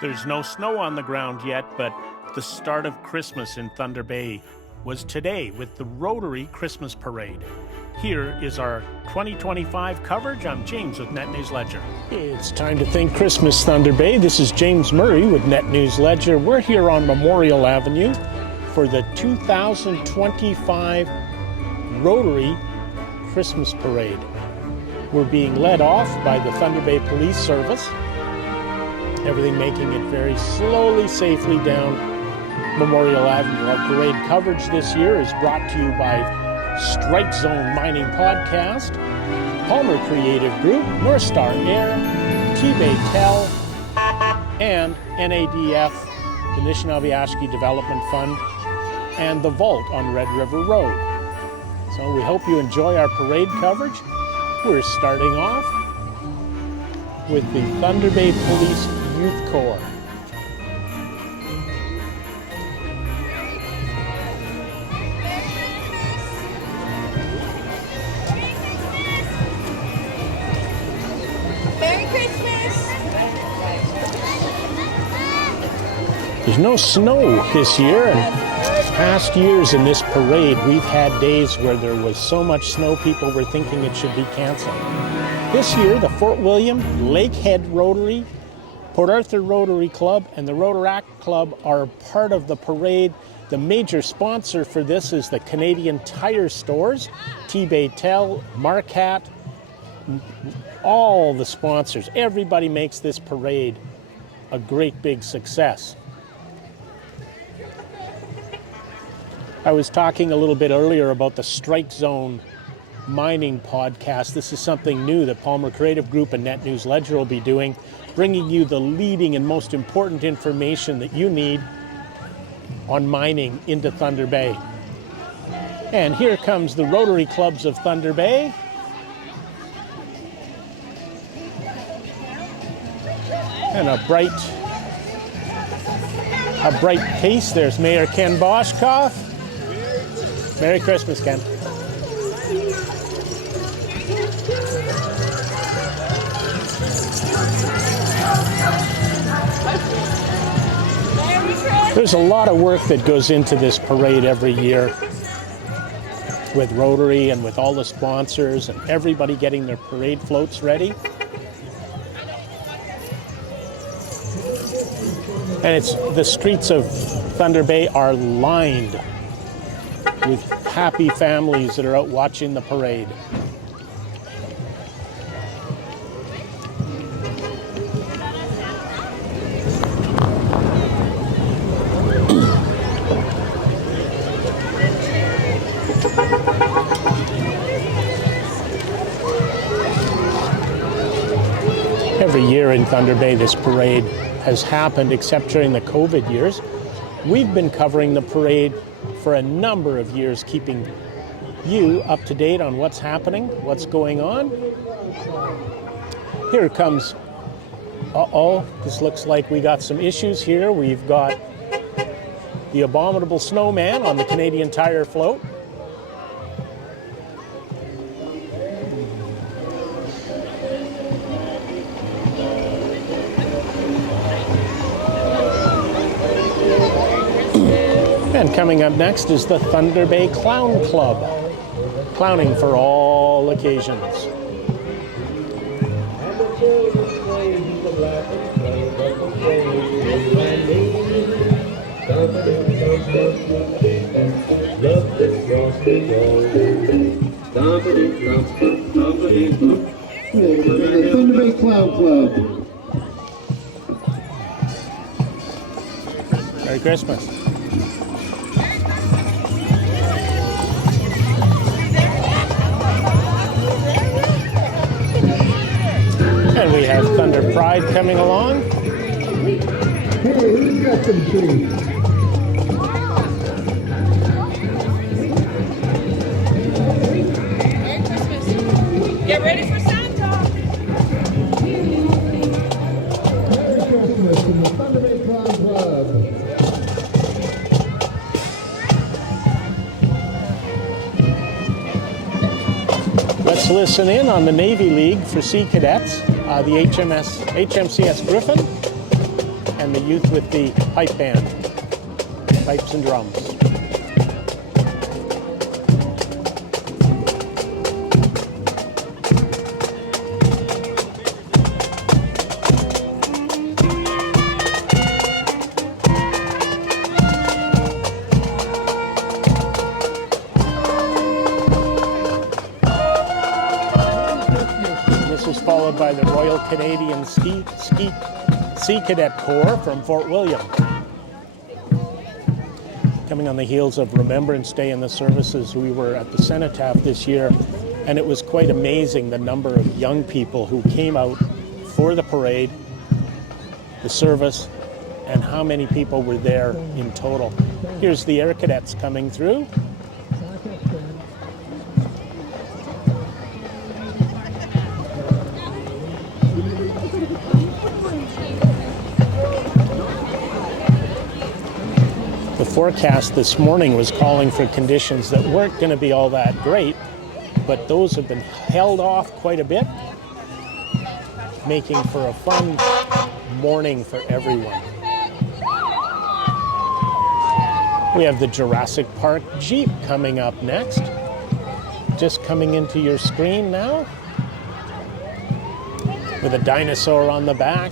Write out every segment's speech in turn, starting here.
There's no snow on the ground yet, but the start of Christmas in Thunder Bay was today with the Rotary Christmas Parade. Here is our 2025 coverage. I'm James with NetNewsLedger. It's time to think Christmas, Thunder Bay. This is James Murray with NetNewsLedger. We're here on Memorial Avenue for the 2025 Rotary Christmas Parade. We're being led off by the Thunder Bay Police Service. Everything making it very slowly, safely down Memorial Avenue. Our parade coverage this year is brought to you by Strike Zone Mining Podcast, Palmer Creative Group, North Star Air, T-Bay Tel, and NADF, the Anishinaabe Development Fund, and the Vault on Red River Road. So we hope you enjoy our parade coverage. We're starting off with the Thunder Bay Police Youth Corps. Merry Christmas! There's no snow this year, and past years in this parade, we've had days where there was so much snow people were thinking it should be canceled. This year, the Fort William, Lakehead Rotary, Port Arthur Rotary Club, and the Rotaract Club are part of the parade. The major sponsor for this is the Canadian Tire Stores, T-Bay Tel, Marquette, all the sponsors. Everybody makes this parade a great big success. I was talking a little bit earlier about the Strike Zone Mining Podcast. This is something new that Palmer Creative Group and NetNewsLedger will be doing, bringing you the leading and most important information that you need on mining into Thunder Bay. And here comes the Rotary Clubs of Thunder Bay. And a bright pace. There's Mayor Ken Boschkoff. Merry Christmas, Ken. There's a lot of work that goes into this parade every year with Rotary and with all the sponsors and everybody getting their parade floats ready. And the streets of Thunder Bay are lined with happy families that are out watching the parade. Every year in Thunder Bay, this parade has happened, except during the COVID years. We've been covering the parade for a number of years, keeping you up to date on what's happening, what's going on. Here comes, this looks like we got some issues here. We've got the abominable snowman on the Canadian Tire float. And coming up next is the Thunder Bay Clown Club, clowning for all occasions. The Thunder Bay Clown Club. Merry Christmas. And we have Thunder Pride coming along. Hey, who's got some trees? Merry Christmas! Get ready for Santa! Merry Christmas from the Thunder Bay Clown Club. Let's listen in on the Navy League for Sea Cadets, the HMCS Griffin, and and the youth with the pipe band, pipes and drums. This is followed by the Royal Canadian Sea Cadet Corps from Fort William. Coming on the heels of Remembrance Day and the services, we were at the Cenotaph this year, and it was quite amazing the number of young people who came out for the parade, the service, and how many people were there in total. Here's the Air Cadets coming through. The forecast this morning was calling for conditions that weren't going to be all that great, but those have been held off quite a bit, making for a fun morning for everyone. We have the Jurassic Park Jeep coming up next. Just coming into your screen now, with a dinosaur on the back.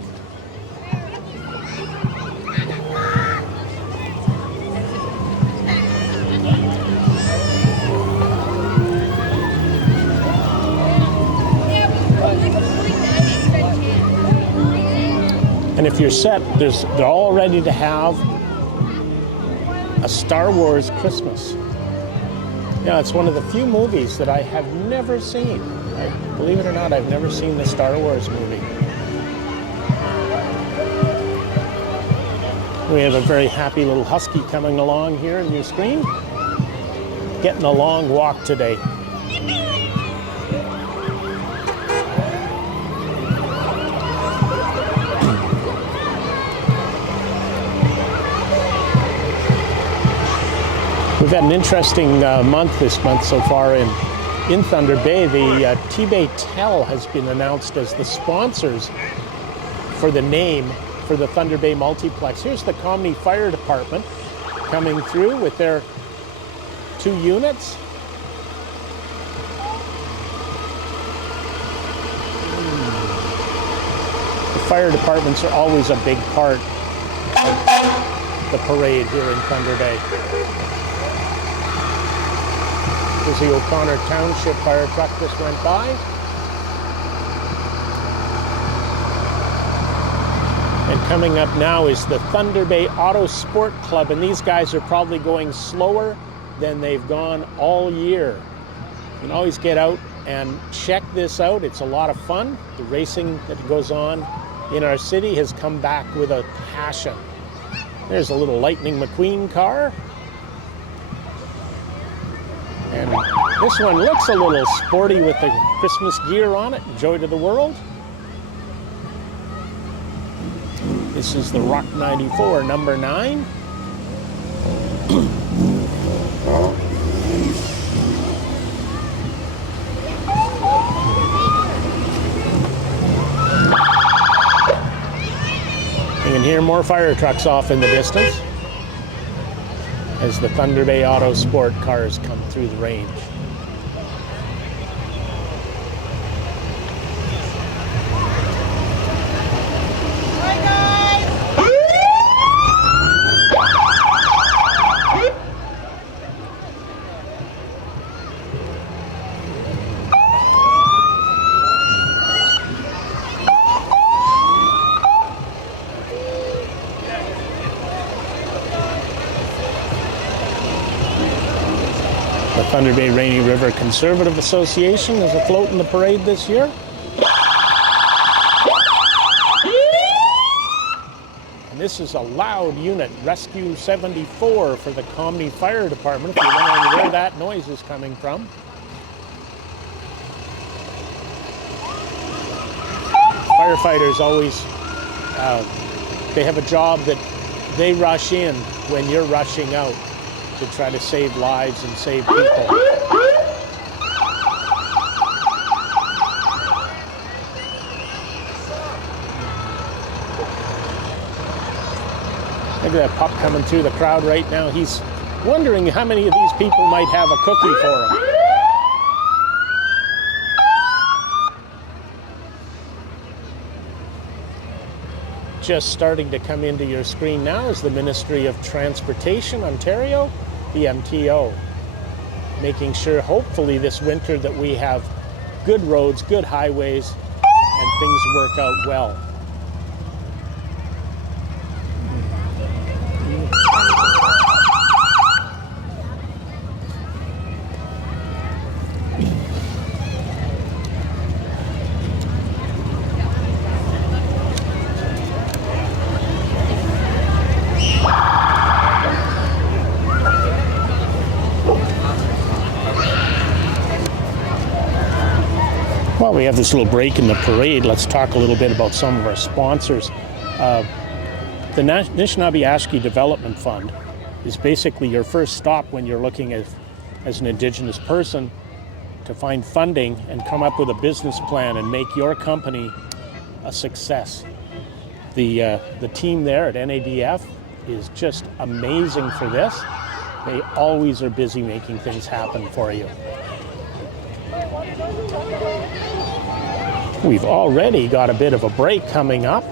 And if you're set, they're all ready to have a Star Wars Christmas. Yeah, it's one of the few movies that I have never seen. Believe it or not, I've never seen the Star Wars movie. We have a very happy little husky coming along here on your screen. Getting a long walk today. We've had an interesting month this month so far in Thunder Bay. The T-Bay Tel has been announced as the sponsors for the name for the Thunder Bay Multiplex. Here's the Comedy Fire Department coming through with their 2 units. The fire departments are always a big part of the parade here in Thunder Bay. As the O'Connor Township fire truck just went by. And coming up now is the Thunder Bay Auto Sport Club, and these guys are probably going slower than they've gone all year. You can always get out and check this out. It's a lot of fun. The racing that goes on in our city has come back with a passion. There's a little Lightning McQueen car. And this one looks a little sporty with the Christmas gear on it. Joy to the world. This is the Rock 94, number 9. You can hear more fire trucks off in the distance as the Thunder Bay Auto Sport cars come through the range. The Thunder Bay Rainy River Conservative Association is afloat in the parade this year. And this is a loud unit, Rescue 74 for the Comedy Fire Department, if you're wondering where that noise is coming from. Firefighters always, they have a job that they rush in when you're rushing out to try to save lives and save people. Look at that pup coming through the crowd right now. He's wondering how many of these people might have a cookie for him. Just starting to come into your screen now is the Ministry of Transportation Ontario, the MTO, making sure hopefully this winter that we have good roads, good highways, and things work out well. While we have this little break in the parade, let's talk a little bit about some of our sponsors. The Anishinaabe Development Fund is basically your first stop when you're looking as an Indigenous person to find funding and come up with a business plan and make your company a success. The team there at NADF is just amazing for this. They always are busy making things happen for you. We've already got a bit of a break coming up.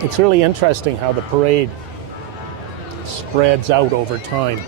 It's really interesting how the parade spreads out over time.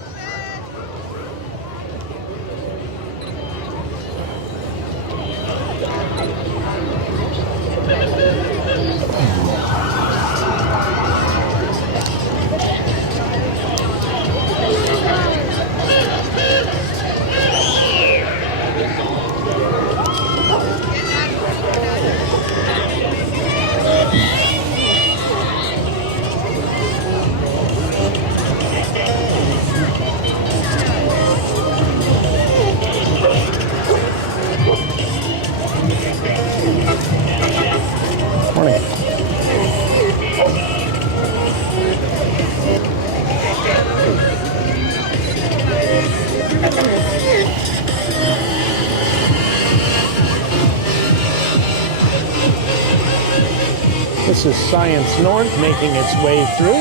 This is Science North making its way through.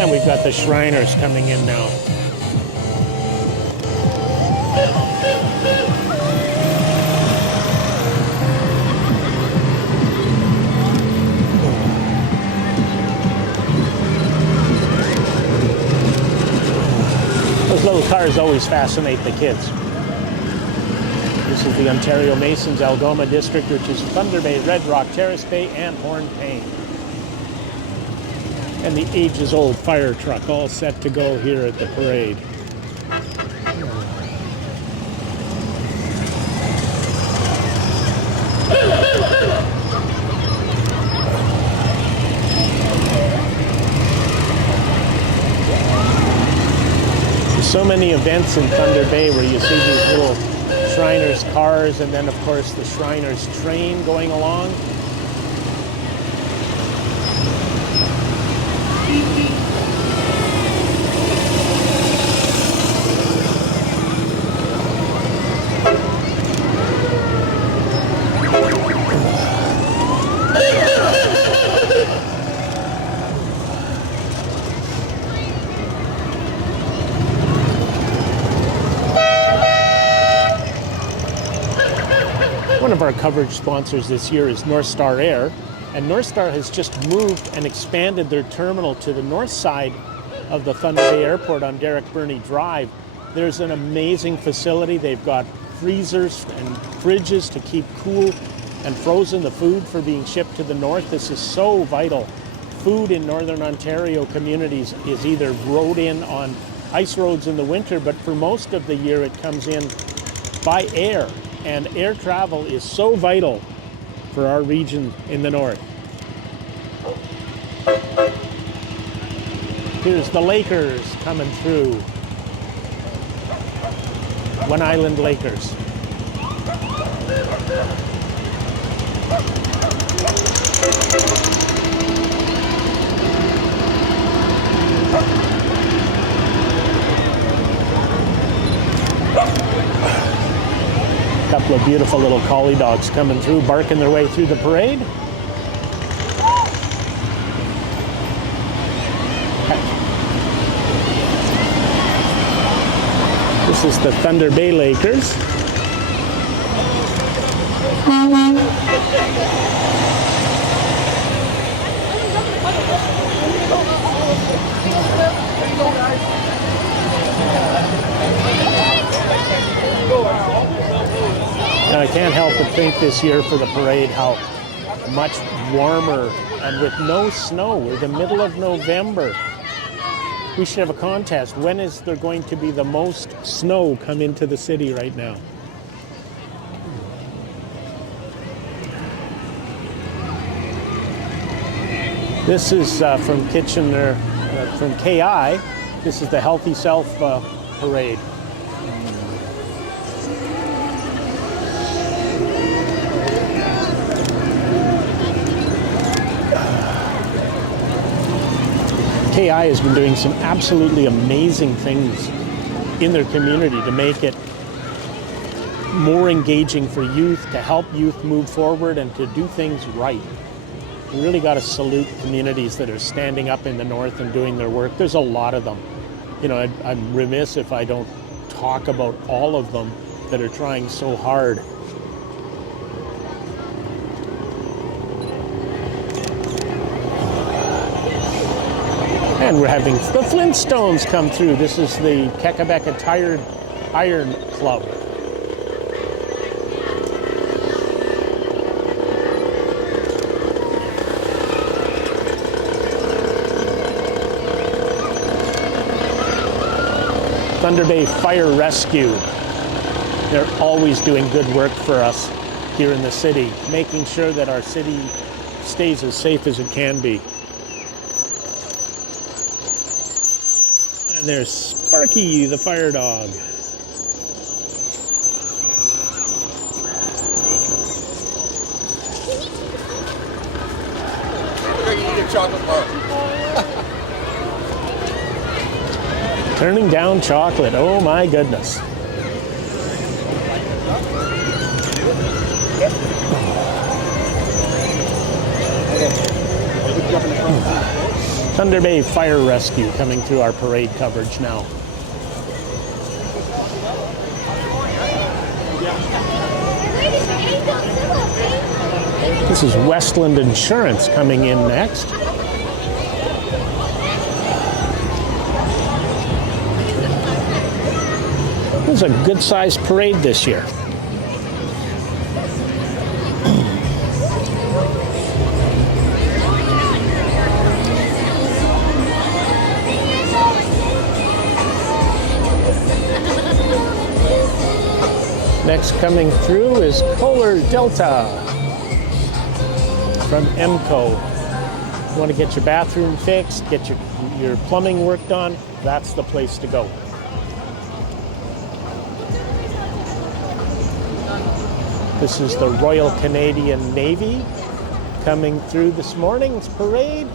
And we've got the Shriners coming in now. Those little cars always fascinate the kids. This is the Ontario Masons Algoma District, which is Thunder Bay, Red Rock, Terrace Bay, and Horn Plain. And the ages-old fire truck all set to go here at the parade. There's so many events in Thunder Bay where you see these little Shriners cars, and then of course the Shriners train going along. One of our coverage sponsors this year is North Star Air, and North Star has just moved and expanded their terminal to the north side of the Thunder Bay Airport on Derek Burney Drive. There's an amazing facility. They've got freezers and fridges to keep cool and frozen the food for being shipped to the north. This is so vital. Food in Northern Ontario communities is either rode in on ice roads in the winter, but for most of the year it comes in by air. And air travel is so vital for our region in the north. Here's the Lakers coming through. One Island Lakers. Couple of beautiful little collie dogs coming through, barking their way through the parade. is the Thunder Bay Lakers. Now, I can't help but think this year for the parade how much warmer and with no snow. We're the middle of November. We should have a contest. When is there going to be the most snow come into the city right now? This is from Kitchener, from KI. This is the Healthy Self parade. KI has been doing some absolutely amazing things in their community to make it more engaging for youth, to help youth move forward and to do things right. We really got to salute communities that are standing up in the north and doing their work. There's a lot of them. You know, I'm remiss if I don't talk about all of them that are trying so hard. And we're having the Flintstones come through. This is the Kekabeka Tired Iron Club. Thunder Bay Fire Rescue. They're always doing good work for us here in the city, making sure that our city stays as safe as it can be. And there's Sparky, the fire dog. Chocolate bar. Turning down chocolate, oh my goodness. Thunder Bay Fire Rescue coming through our parade coverage now. This is Westland Insurance coming in next. It was a good-sized parade this year. Next coming through is Kohler Delta from MCO. You want to get your bathroom fixed, get your plumbing worked on, that's the place to go. This is the Royal Canadian Navy coming through this morning's parade.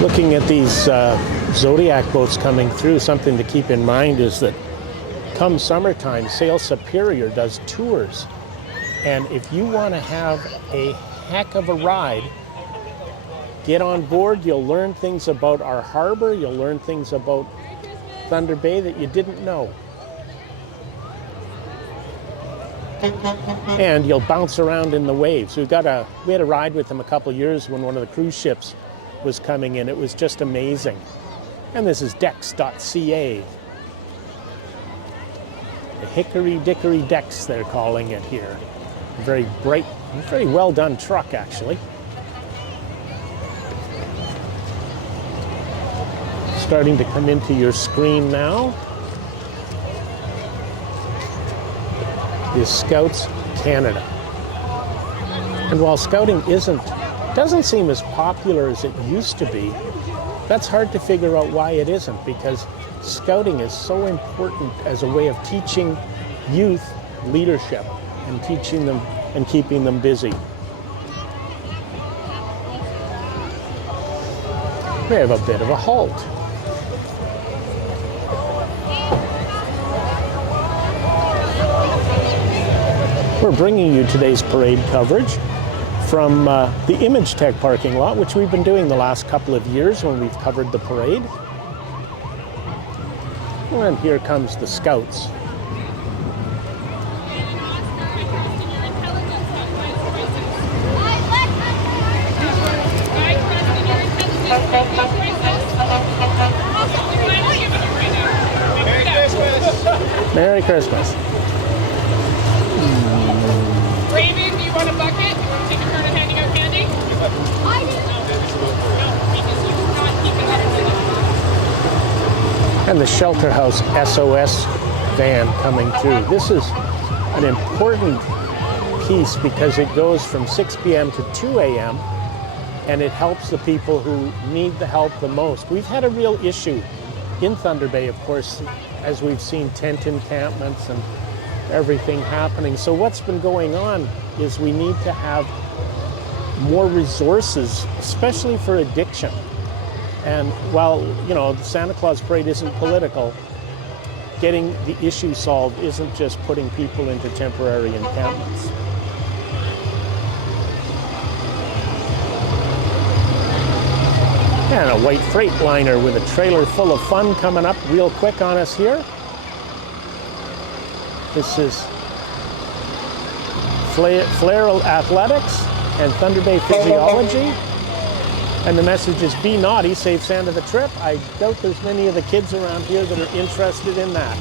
Looking at these Zodiac boats coming through, something to keep in mind is that come summertime, Sail Superior does tours. And if you want to have a heck of a ride, get on board. You'll learn things about our harbor. You'll learn things about Thunder Bay that you didn't know. And you'll bounce around in the waves. We had a ride with them a couple years when one of the cruise ships was coming in. It was just amazing. And this is Dex.ca. The Hickory Dickory Dex, they're calling it here. A very bright, very well done truck, actually. Starting to come into your screen now is Scouts Canada. And while scouting doesn't seem as popular as it used to be, that's hard to figure out why it isn't, because scouting is so important as a way of teaching youth leadership and teaching them and keeping them busy. We have a bit of a halt. We're bringing you today's parade coverage from the Image Tech parking lot, which we've been doing the last couple of years when we've covered the parade. And here comes the Scouts. Merry Christmas. Raven, do you want a bucket? Do you want to take a turn at handing out candy? I do. No, because you cannot keep it. And the Shelter House SOS van coming through. This is an important piece because it goes from 6 p.m. to 2 a.m. and it helps the people who need the help the most. We've had a real issue in Thunder Bay, of course, as we've seen tent encampments and everything happening. So what's been going on is we need to have more resources, especially for addiction. And while, you know, the Santa Claus Parade isn't political, getting the issue solved isn't just putting people into temporary encampments. And a white Freightliner with a trailer full of fun coming up real quick on us here. This is Flair Athletics and Thunder Bay Physiology. And the message is, be naughty, save Santa the trip. I doubt there's many of the kids around here that are interested in that.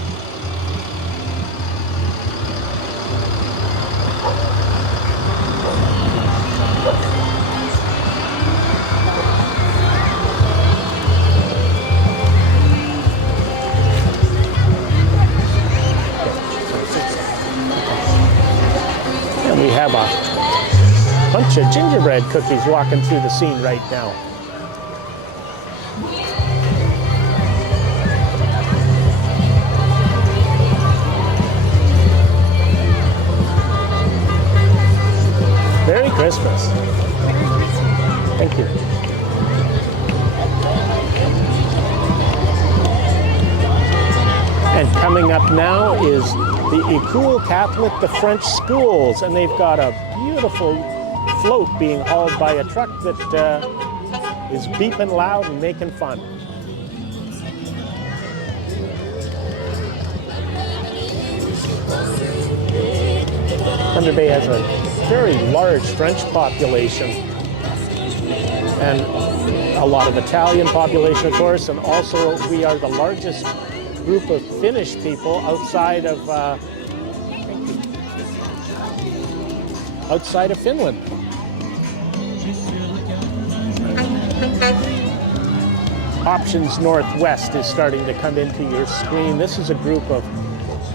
And we have a bunch of gingerbread cookies walking through the scene right now. Merry Christmas. Thank you. And coming up now is the École Catholic de French Schools, and they've got a beautiful float being hauled by a truck that is beeping loud and making fun. Thunder Bay has a very large French population and a lot of Italian population, of course, and also we are the largest group of Finnish people outside of Finland. Options Northwest is starting to come into your screen. This is a group of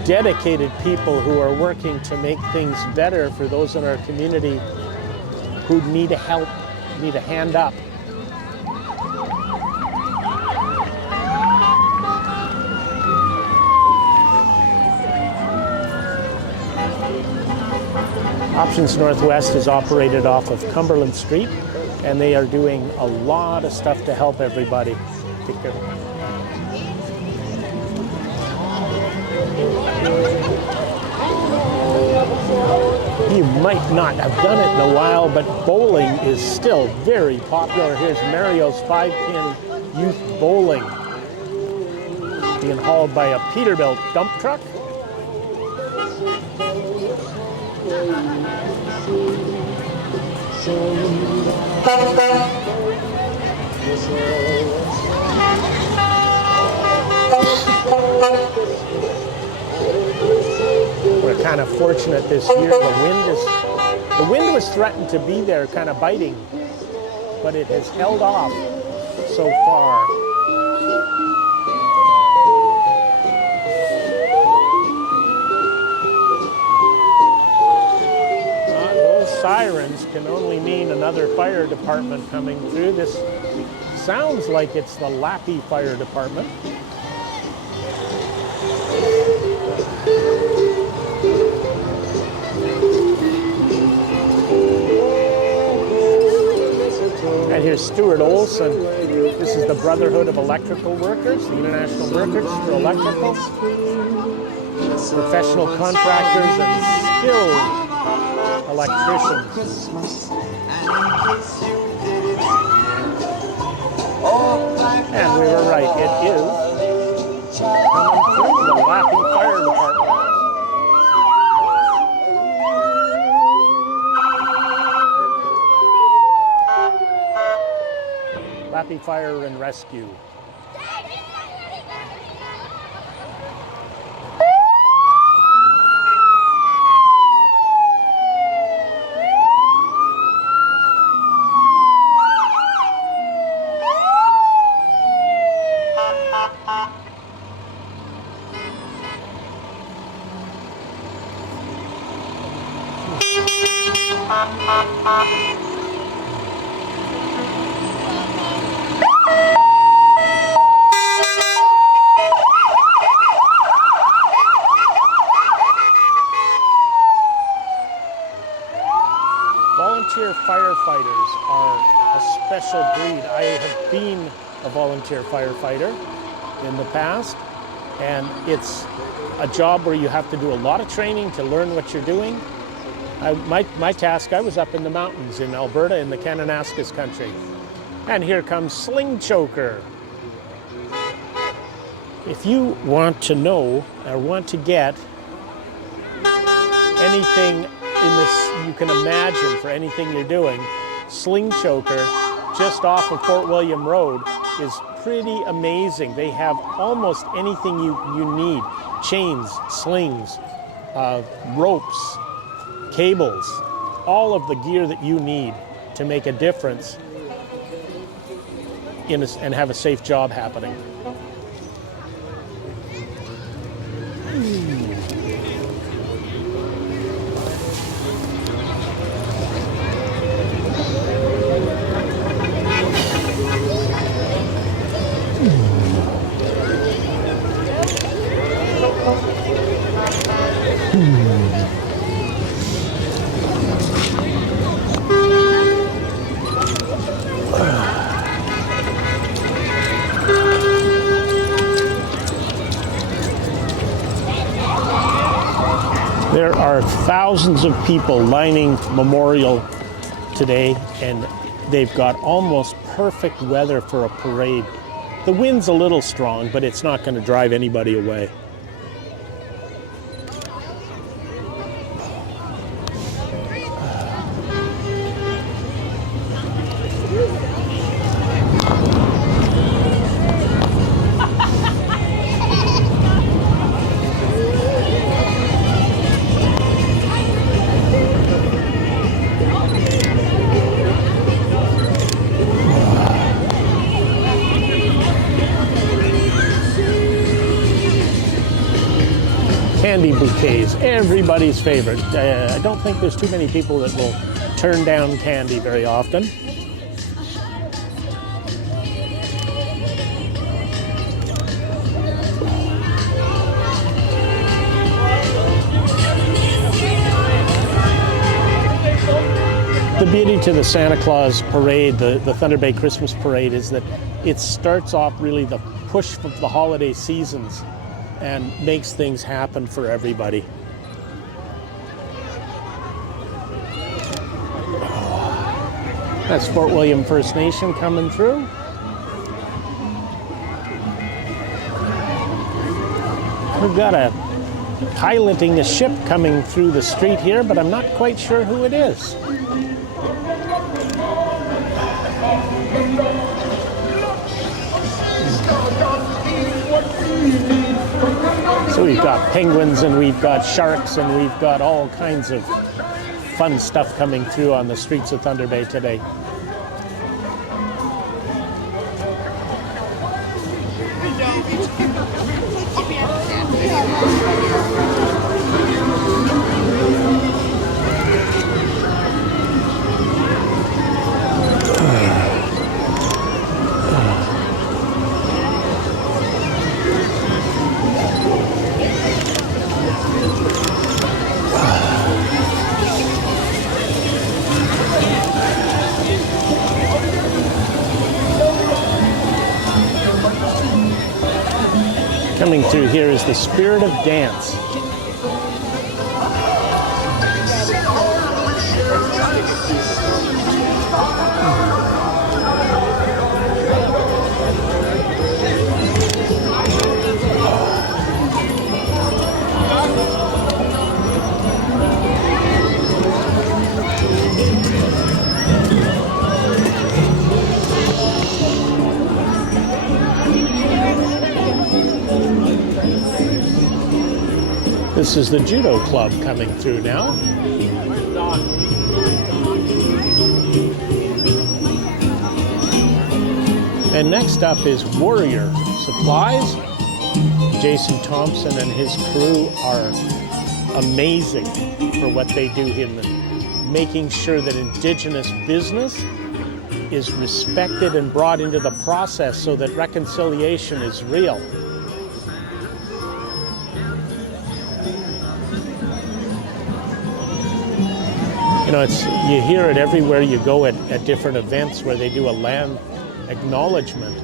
dedicated people who are working to make things better for those in our community who need help, need a hand up. Options Northwest is operated off of Cumberland Street, and they are doing a lot of stuff to help everybody. Take care. You might not have done it in a while, but bowling is still very popular. Here's Mario's 5-pin youth bowling being hauled by a Peterbilt dump truck. We're kind of fortunate this year. The wind was threatened to be there, kind of biting, but it has held off so far. Those sirens can only mean another fire department coming through. This sounds like it's the Lappy Fire Department. here's Stuart Olson. This is the Brotherhood of Electrical Workers, the International Workers for Electrical. Professional contractors and skilled electricians. And we were right, it is coming through the Lapping Fire Department. Lapping Fire and Rescue. Volunteer firefighters are a special breed. I have been a volunteer firefighter in the past, and it's a job where you have to do a lot of training to learn what you're doing. My task, I was up in the mountains in Alberta in the Kananaskis country. And here comes Sling Choker. If you want to know or want to get anything in this you can imagine for anything you're doing, Sling Choker, just off of Fort William Road, is pretty amazing. They have almost anything you need. Chains, slings, ropes, cables, all of the gear that you need to make a difference and have a safe job happening. There are thousands of people lining Memorial today, and they've got almost perfect weather for a parade. The wind's a little strong, but it's not going to drive anybody away. Candy bouquets, everybody's favorite. I don't think there's too many people that will turn down candy very often. The beauty to the Santa Claus parade, the Thunder Bay Christmas parade, is that it starts off really the push of the holiday seasons and makes things happen for everybody. That's Fort William First Nation coming through. We've got a piloting a ship coming through the street here, but I'm not quite sure who it is. So we've got penguins and we've got sharks and we've got all kinds of fun stuff coming through on the streets of Thunder Bay today. Coming through here is the Spirit of Dance. This is the Judo Club coming through now. And next up is Warrior Supplies. Jason Thompson and his crew are amazing for what they do in making sure that Indigenous business is respected and brought into the process so that reconciliation is real. You know, you hear it everywhere you go at different events where they do a land acknowledgement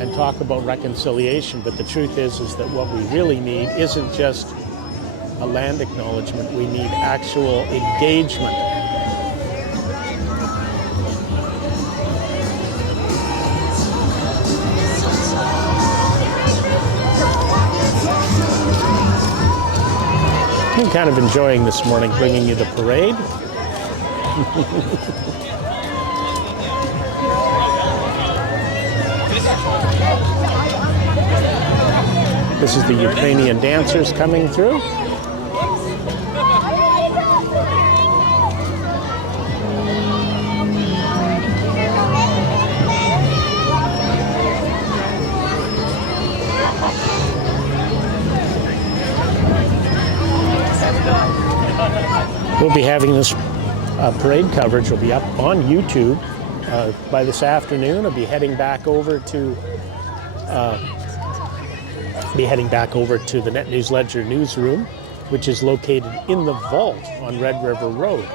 and talk about reconciliation, but the truth is that what we really need isn't just a land acknowledgement, we need actual engagement. I'm kind of enjoying this morning bringing you the parade. This is the Ukrainian dancers coming through. We'll be having this parade coverage. Will be up on YouTube by this afternoon. I'll be heading back over to the NetNewsLedger newsroom, which is located in the vault on Red River Road.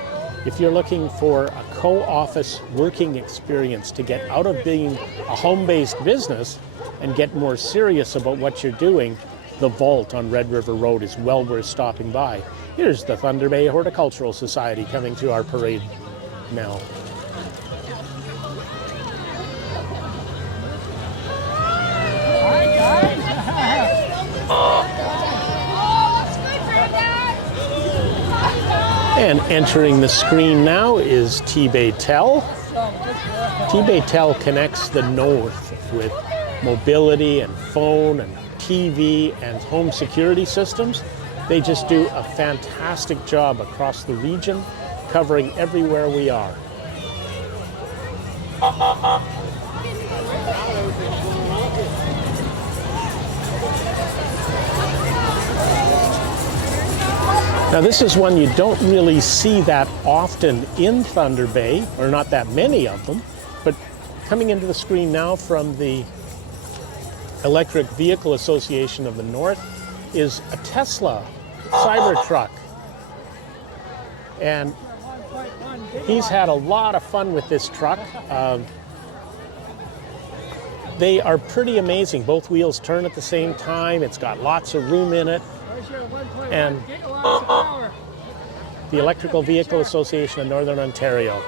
If you're looking for a co-office working experience to get out of being a home-based business and get more serious about what you're doing, the vault on Red River Road is well worth stopping by. Here's the Thunder Bay Horticultural Society coming through our parade now. And entering the screen now is T-Bay-Tel. T-Bay-Tel connects the north with mobility and phone and TV and home security systems. They just do a fantastic job across the region, covering everywhere we are. Now this is one you don't really see that often in Thunder Bay, or not that many of them, but coming into the screen now from the Electric Vehicle Association of the North is a Tesla Cybertruck. And he's had a lot of fun with this truck. They are pretty amazing. Both wheels turn at the same time. It's got lots of room in it. And the Electrical Vehicle Association of Northern Ontario.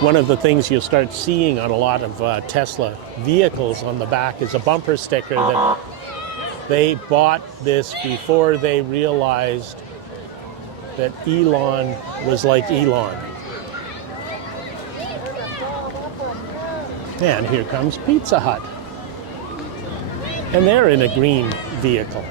One of the things you'll start seeing on a lot of Tesla vehicles on the back is a bumper sticker that they bought this before they realized that Elon was like Elon. And here comes Pizza Hut. And they're in a green vehicle.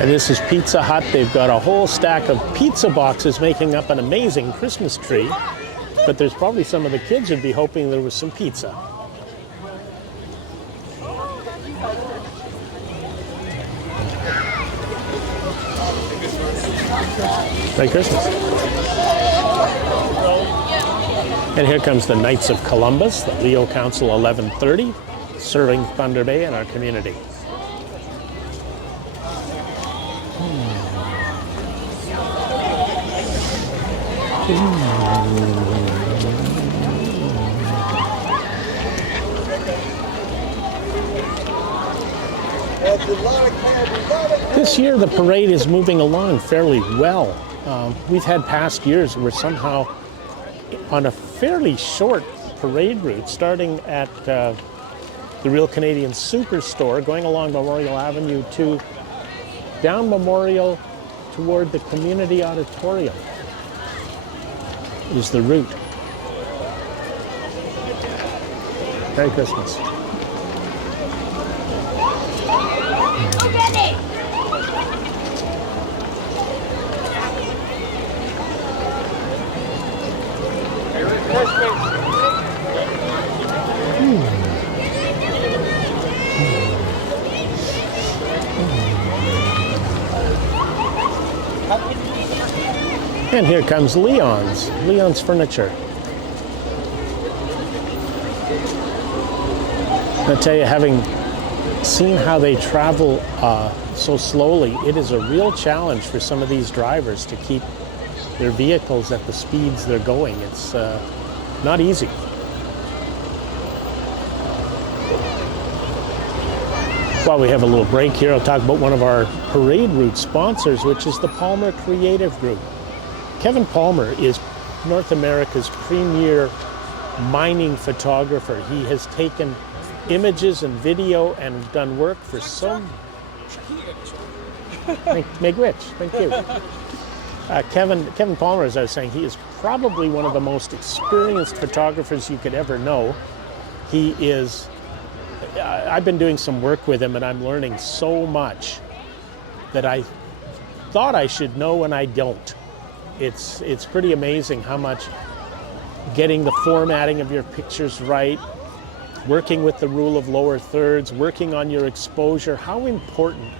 And this is Pizza Hut. They've got a whole stack of pizza boxes making up an amazing Christmas tree. But there's probably some of the kids who'd be hoping there was some pizza. Merry Christmas. And here comes the Knights of Columbus, the Leo Council 1130, serving Thunder Bay and our community. This year the parade is moving along fairly well. We've had past years where somehow on a fairly short parade route, starting at the Real Canadian Superstore, going along Memorial Avenue to down Memorial toward the Community Auditorium is the route. Merry Christmas. And here comes Leon's Furniture. I'll tell you, having seen how they travel so slowly, it is a real challenge for some of these drivers to keep their vehicles at the speeds they're going. It's not easy. While we have a little break here, I'll talk about one of our parade route sponsors, which is the Palmer Creative Group. Kevin Palmer is North America's premier mining photographer. He has taken images and video and done work for some... Make rich, thank you. Kevin Palmer, as I was saying, he is probably one of the most experienced photographers you could ever know. He is... I've been doing some work with him and I'm learning so much that I thought I should know and I don't. It's pretty amazing how much getting the formatting of your pictures right, working with the rule of lower thirds, working on your exposure, how important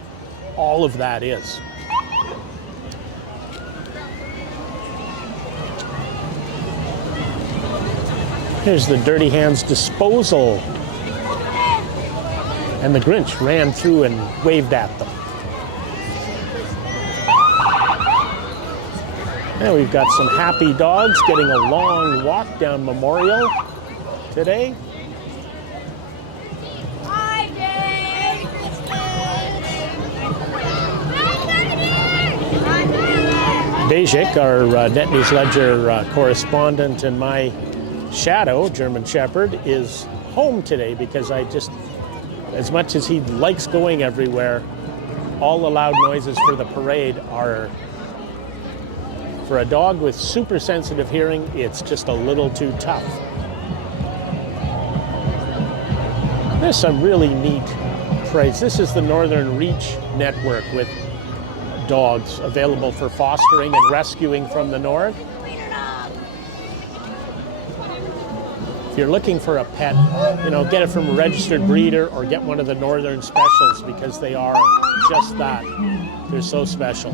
all of that is. Here's the Dirty Hands disposal. And the Grinch ran through and waved at them. And we've got some happy dogs getting a long walk down Memorial today. Bejik, our NetNewsLedger correspondent and my shadow, German Shepherd, is home today because as much as he likes going everywhere, all the loud noises for the parade are, for a dog with super sensitive hearing, it's just a little too tough. There's some really neat parades. This is the Northern Reach Network with dogs available for fostering and rescuing from the north. If you're looking for a pet, get it from a registered breeder or get one of the Northern Specials because they are just that. They're so special.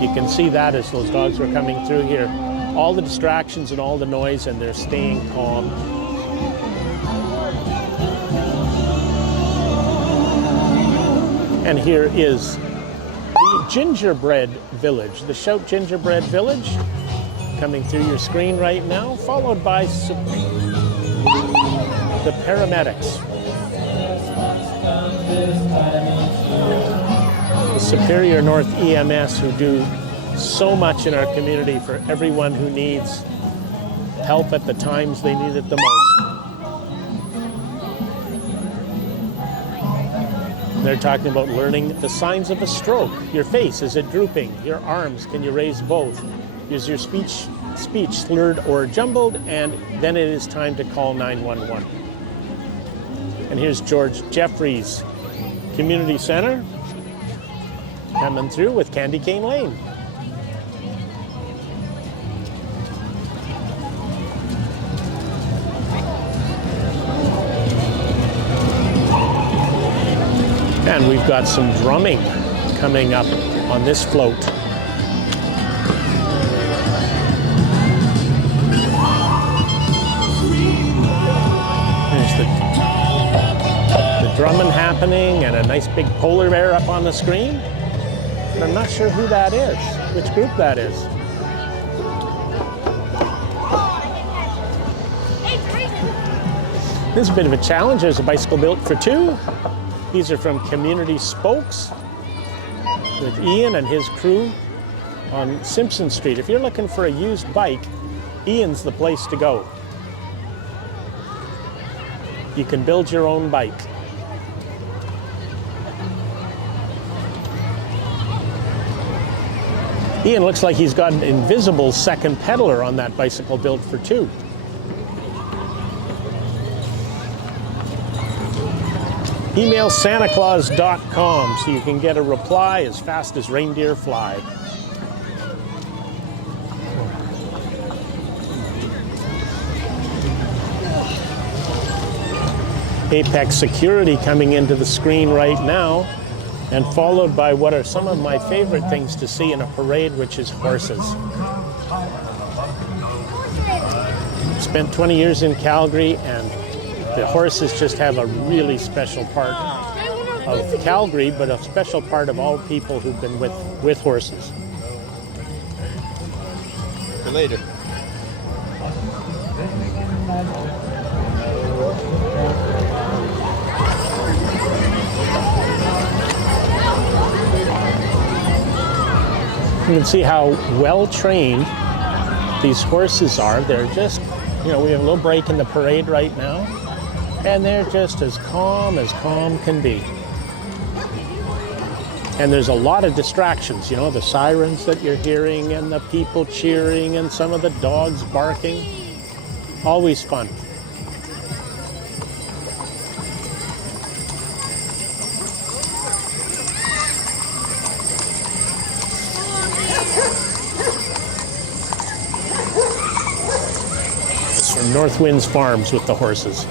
You can see that as those dogs were coming through here. All the distractions and all the noise, and they're staying calm. And here is the Gingerbread Village, the Shout Gingerbread Village, coming through your screen right now, followed by the paramedics. Superior North EMS, who do so much in our community for everyone who needs help at the times they need it the most. They're talking about learning the signs of a stroke. Your face, is it drooping? Your arms, can you raise both? Is your speech slurred or jumbled? And then it is time to call 911. And here's George Jeffries Community Center coming through with Candy Cane Lane. And we've got some drumming coming up on this float. happening and a nice big polar bear up on the screen. But I'm not sure who that is, which group that is. This is a bit of a challenge. There's a bicycle built for two. These are from Community Spokes with Ian and his crew on Simpson Street. If you're looking for a used bike, Ian's the place to go. You can build your own bike. Ian looks like he's got an invisible second pedaler on that bicycle built for two. Email santaclaus.com so you can get a reply as fast as reindeer fly. Apex Security coming into the screen right now, and followed by what are some of my favorite things to see in a parade, which is horses. Spent 20 years in Calgary, and the horses just have a really special part of Calgary, but a special part of all people who've been with horses. For later. You can see how well trained these horses are. They're just, we have a little break in the parade right now, and they're just as calm can be. And there's a lot of distractions, the sirens that you're hearing and the people cheering and some of the dogs barking. Always fun. From North Winds Farms with the horses.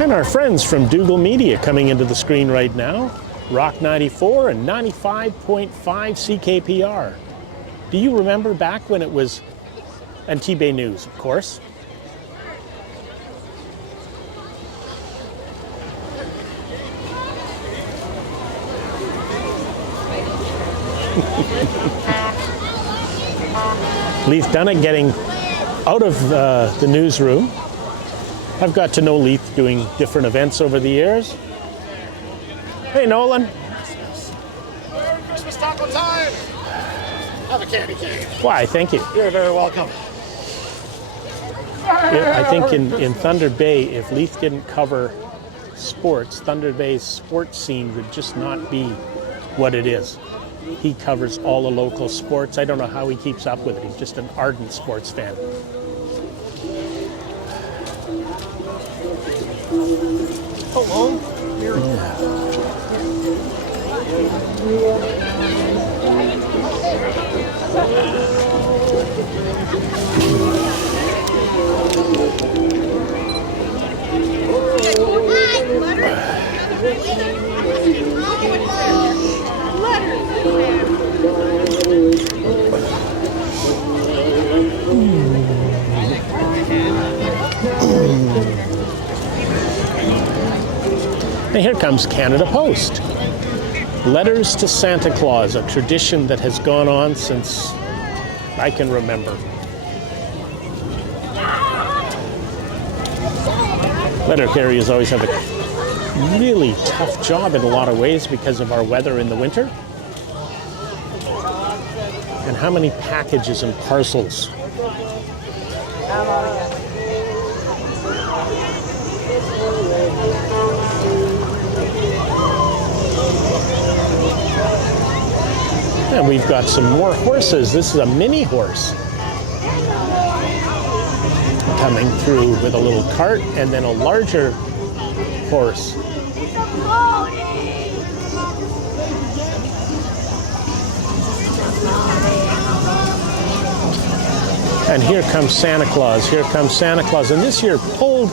And our friends from Dougal Media coming into the screen right now. Rock 94 and 95.5 CKPR. Do you remember back when it was, and T-Bay News, of course. Leith Dunnett getting out of the newsroom. I've got to know Leith doing different events over the years. Hey, Nolan. Christmas taco time! Have a candy cane. Why, thank you. You're very welcome. I think in Thunder Bay, if Leith didn't cover sports, Thunder Bay's sports scene would just not be what it is. He covers all the local sports. I don't know how he keeps up with it. He's just an ardent sports fan. Hello. And here comes Canada Post. Letters to Santa Claus, a tradition that has gone on since I can remember. Letter carriers always have a really tough job in a lot of ways because of our weather in the winter. And how many packages and parcels. And we've got some more horses. This is a mini horse coming through with a little cart, and then a larger horse. And here comes Santa Claus. Here comes Santa Claus. And this year pulled